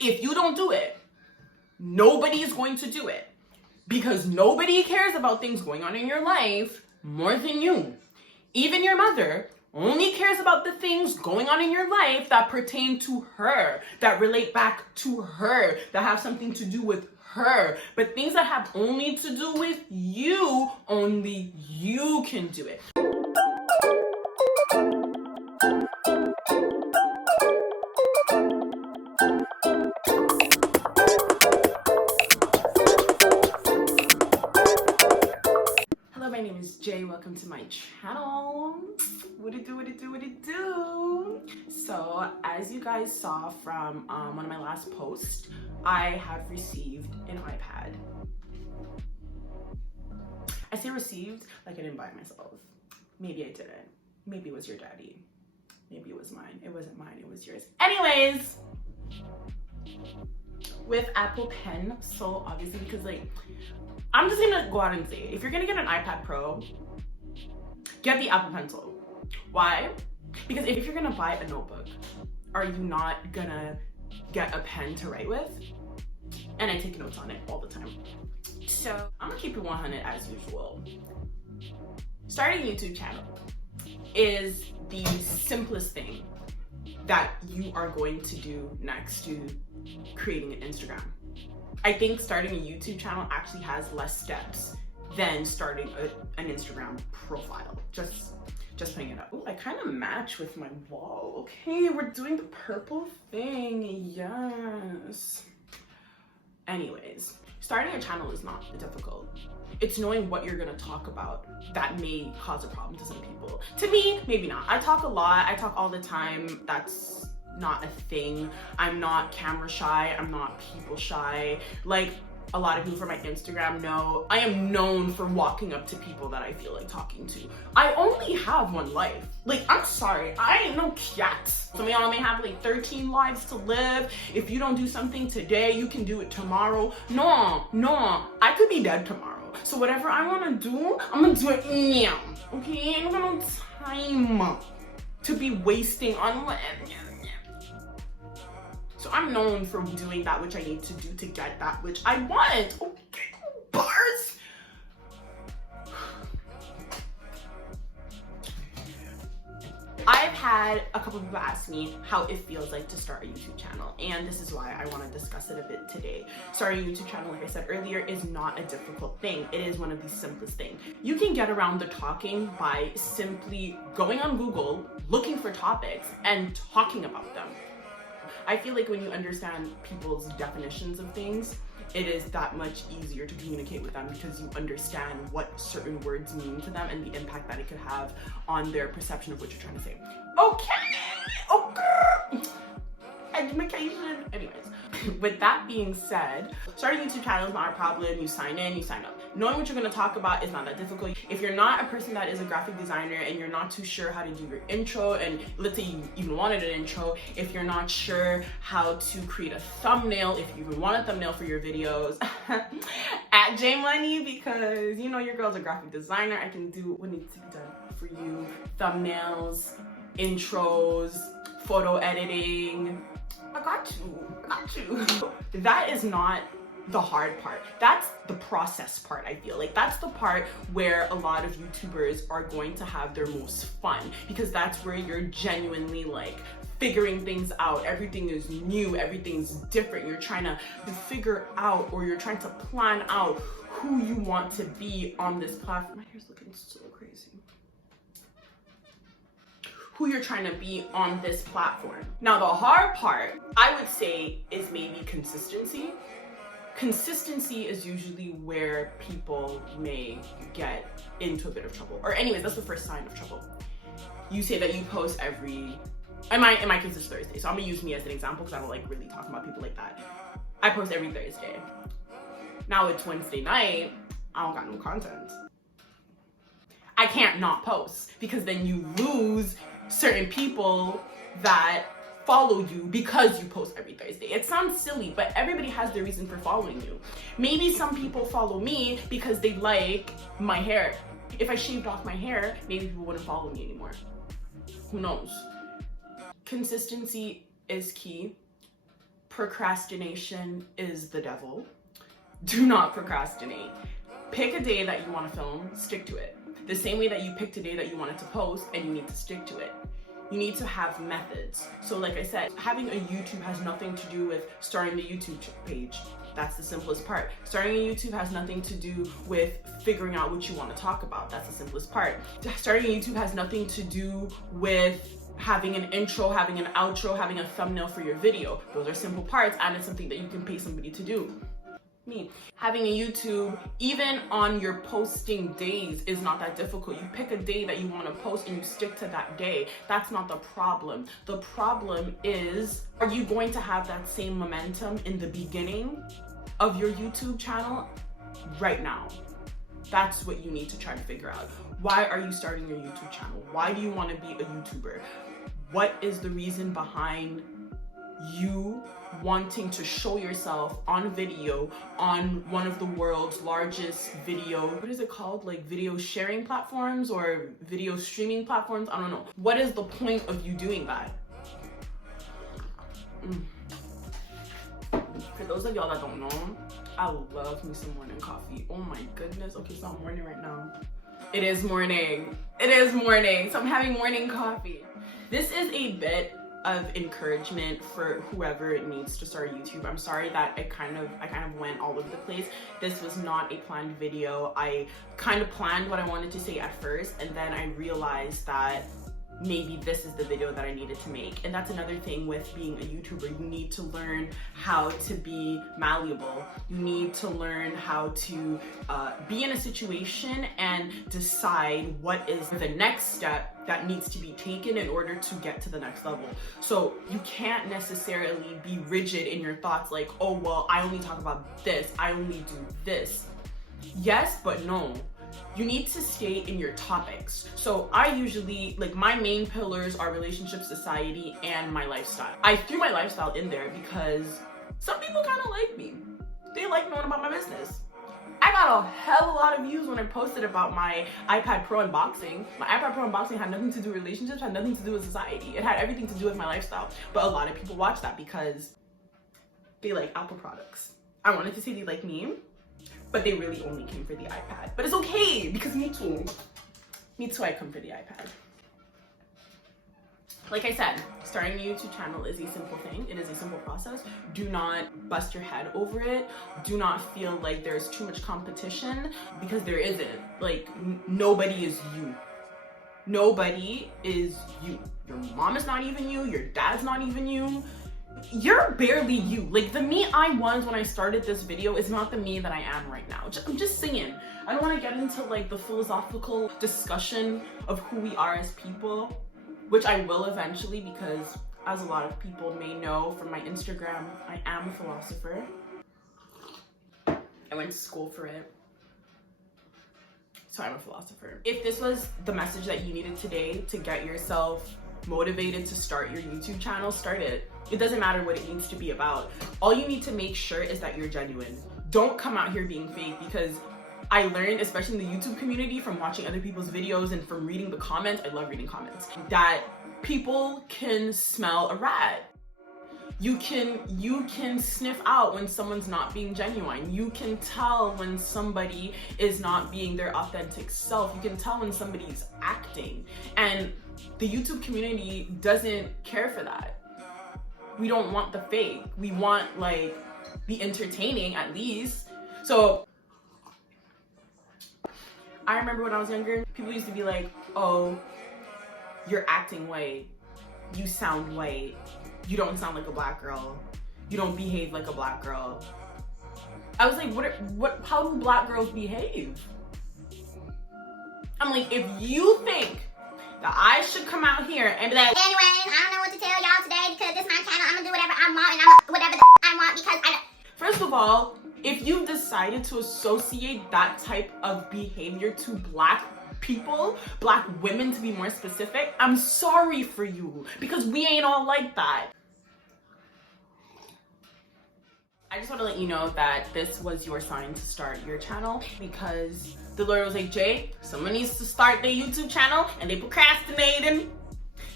If you don't do it, nobody is going to do it, because nobody cares about things going on in your life more than you. Even your mother only cares about the things going on in your life that pertain to her, that relate back to her, that have something to do with her. But things that have only to do with you, only you can do it. Hello, my name is Jay. Welcome to my channel. What it do, what it do, what it do? So, as you guys saw from one of my last posts, I have received an iPad. I say received like I didn't buy it myself. Maybe I didn't. Maybe it was your daddy. Maybe it was mine. It wasn't mine, it was yours. Anyways, with Apple Pen, so obviously, because like, I'm just gonna go out and say, if you're gonna get an iPad Pro, get the Apple Pencil. Why? Because if you're gonna buy a notebook, are you not gonna get a pen to write with? And I take notes on it all the time. So I'm gonna keep it 100 as usual. Starting a YouTube channel is the simplest thing that you are going to do next to creating an Instagram. I think starting a YouTube channel actually has less steps than starting an Instagram profile. Just putting it up. Oh, I kind of match with my wall. Okay, we're doing the purple thing. Yes. Anyways, starting a channel is not difficult. It's knowing what you're gonna talk about that may cause a problem to some people. To me, maybe not. I talk a lot. I talk all the time. That's not a thing. I'm not camera shy. I'm not people shy. Like a lot of people from my Instagram know, I am known for walking up to people that I feel like talking to. I only have one life. Like, I'm sorry, I ain't no cat. Some of y'all may have like 13 lives to live. If you don't do something today, you can do it tomorrow. No, I could be dead tomorrow. So whatever I wanna do, I'm gonna do it now. Okay, I don't got no time to be wasting on. So I'm known for doing that which I need to do to get that which I want. Okay, bars. I've had a couple people ask me how it feels like to start a YouTube channel, and this is why I want to discuss it a bit today. Starting a YouTube channel, like I said earlier, is not a difficult thing. It is one of the simplest things. You can get around the talking by simply going on Google, looking for topics, and talking about them. I feel like when you understand people's definitions of things, it is that much easier to communicate with them because you understand what certain words mean to them and the impact that it could have on their perception of what you're trying to say. Okay. Education. Anyways, with that being said, starting a YouTube channel is not a problem. You sign in, you sign up. Knowing what you're going to talk about is not that difficult. If you're not a person that is a graphic designer and you're not too sure how to do your intro, and let's say you even wanted an intro, if you're not sure how to create a thumbnail, if you even want a thumbnail for your videos, at Jaimoniie, because you know your girl's a graphic designer. I can do what needs to be done for you. Thumbnails, intros, photo editing. I got you. That is not the hard part. That's the process part. I feel like that's the part where a lot of YouTubers are going to have their most fun, because that's where you're genuinely like figuring things out. Everything is new, everything's different. You're trying to figure out, or you're trying to plan out who you want to be on this platform. My hair's looking so crazy. Who you're trying to be on this platform. Now, the hard part, I would say, is maybe consistency. Consistency is usually where people may get into a bit of trouble. Or anyways, that's the first sign of trouble. You say that you post every, in my case it's Thursday, so I'm gonna use me as an example because I don't like really talking about people like that. I post every Thursday. Now it's Wednesday night, I don't got no content. I can't not post, because then you lose certain people that follow you because you post every Thursday. It sounds silly, but everybody has their reason for following you. Maybe some people follow me because they like my hair. If I shaved off my hair, maybe people wouldn't follow me anymore. Who knows? Consistency is key. procrastination is the devil. Do not procrastinate. Pick a day that you want to film, stick to it. The same way that you picked a day that you wanted to post and you need to stick to it. You need to have methods. So like I said, having a YouTube has nothing to do with starting the YouTube page. That's the simplest part. Starting a YouTube has nothing to do with figuring out what you want to talk about. That's the simplest part. Starting a YouTube has nothing to do with having an intro, having an outro, having a thumbnail for your video. Those are simple parts, and it's something that you can pay somebody to do. Me. Having a YouTube, even on your posting days, is not that difficult. You pick a day that you want to post and you stick to that day. That's not the problem. The problem is, are you going to have that same momentum in the beginning of your YouTube channel right now? That's what you need to try to figure out. Why are you starting your YouTube channel? Why do you want to be a YouTuber? What is the reason behind you wanting to show yourself on video on one of the world's largest video, what is it called? Like video sharing platforms or video streaming platforms? I don't know. What is the point of you doing that? For those of y'all that don't know, I love me some morning coffee. Oh my goodness. Okay, so I'm morning right now. It is morning. It is morning. So I'm having morning coffee. This is a bit of encouragement for whoever needs to start YouTube. I'm sorry that I kind of went all over the place. This was not a planned video. I kind of planned what I wanted to say at first, and then I realized that maybe this is the video that I needed to make. And that's another thing with being a YouTuber. You need to learn how to be malleable. You need to learn how to be in a situation and decide what is the next step that needs to be taken in order to get to the next level. So you can't necessarily be rigid in your thoughts like, oh, well, I only talk about this, I only do this. Yes, but no. You need to stay in your topics. So I usually, like, my main pillars are relationship, society, and my lifestyle. I threw my lifestyle in there because some people kind of like me. They like knowing about my business. I got a hell of a lot of views when I posted about my iPad Pro unboxing. My iPad Pro unboxing had nothing to do with relationships, had nothing to do with society. It had everything to do with my lifestyle. But a lot of people watch that because they like Apple products. I wanted to say they like me, but they really only came for the iPad. But it's okay, because me too. Me too, I come for the iPad. Like I said, starting a YouTube channel is a simple thing. It is a simple process. Do not bust your head over it. Do not feel like there's too much competition, because there isn't. Like, nobody is you. Nobody is you. Your mom is not even you. Your dad's not even you. You're barely you. Like, the me I was when I started this video is not the me that I am right now. I'm just saying. I don't want to get into like the philosophical discussion of who we are as people, which I will eventually, because as a lot of people may know from my Instagram, I am a philosopher. I went to school for it. So I'm a philosopher. If this was the message that you needed today to get yourself motivated to start your YouTube channel, start it. It doesn't matter what it needs to be about. All you need to make sure is that you're genuine. Don't come out here being fake, because I learned, especially in the YouTube community, from watching other people's videos and from reading the comments, I love reading comments, that people can smell a rat. You can sniff out when someone's not being genuine. You can tell when somebody is not being their authentic self. You can tell when somebody's acting. And the YouTube community doesn't care for that. We don't want the fake. We want, like, the entertaining at least. So I remember when I was younger, people used to be like, oh, you're acting white. You sound white. You don't sound like a black girl. You don't behave like a black girl. I was like, how do black girls behave? I'm like, if you think that I should come out here and be like, anyways, I don't know what to tell y'all today because this is my channel. I'm gonna do whatever I want and I'm whatever I want because I. First of all, if you've decided to associate that type of behavior to black people, black women to be more specific, I'm sorry for you, because we ain't all like that. I just want to let you know that this was your sign to start your channel, because the Lord was like, Jay, someone needs to start their YouTube channel and they procrastinating.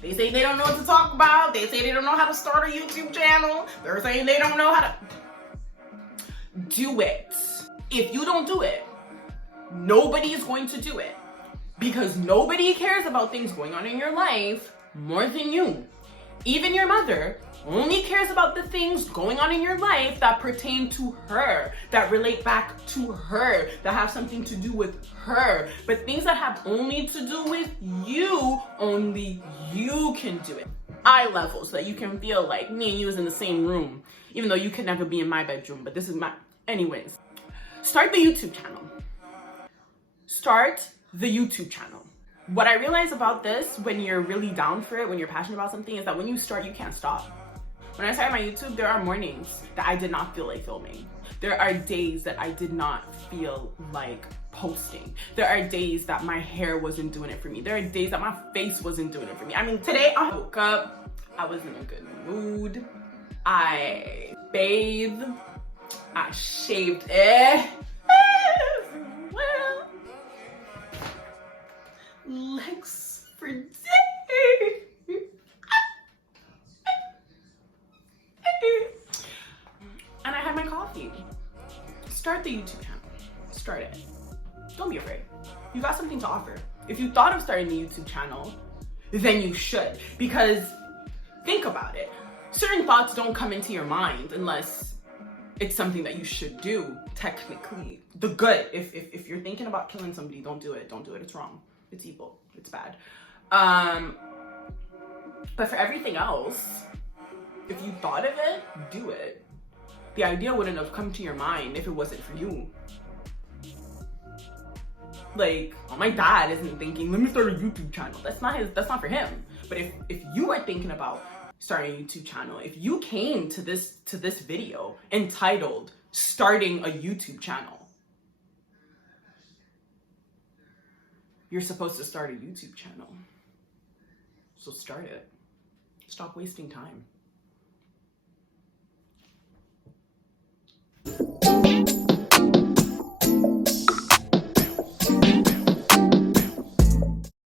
They say they don't know what to talk about. They say they don't know how to start a YouTube channel. They're saying they don't know how to do it. If you don't do it, nobody is going to do it, because nobody cares about things going on in your life more than you. Even your mother only cares about the things going on in your life that pertain to her, that relate back to her, that have something to do with her. But things that have only to do with you, only you can do it. Eye level, so that you can feel like me and you is in the same room, even though you could never be in my bedroom, but this is my... Anyways, start the YouTube channel. Start the YouTube channel. What I realize about this, when you're really down for it, when you're passionate about something, is that when you start, you can't stop. When I started my YouTube, there are mornings that I did not feel like filming. There are days that I did not feel like posting. There are days that my hair wasn't doing it for me. There are days that my face wasn't doing it for me. I mean, today I woke up, I was in a good mood. I bathed, I shaved it. Well, legs for day. And I had my coffee. Start the YouTube channel. Start it. Don't be afraid. You got something to offer. If you thought of starting the YouTube channel, then you should. Because think about it. Certain thoughts don't come into your mind unless it's something that you should do, technically. The good. If you're thinking about killing somebody, don't do it. Don't do it. It's wrong. It's evil. It's bad. But for everything else, if you thought of it, do it. The idea wouldn't have come to your mind if it wasn't for you. Like, my dad isn't thinking, let me start a YouTube channel. That's not for him. But if you are thinking about starting a YouTube channel, if you came to this video entitled starting a YouTube channel, you're supposed to start a YouTube channel. So start it. Stop wasting time.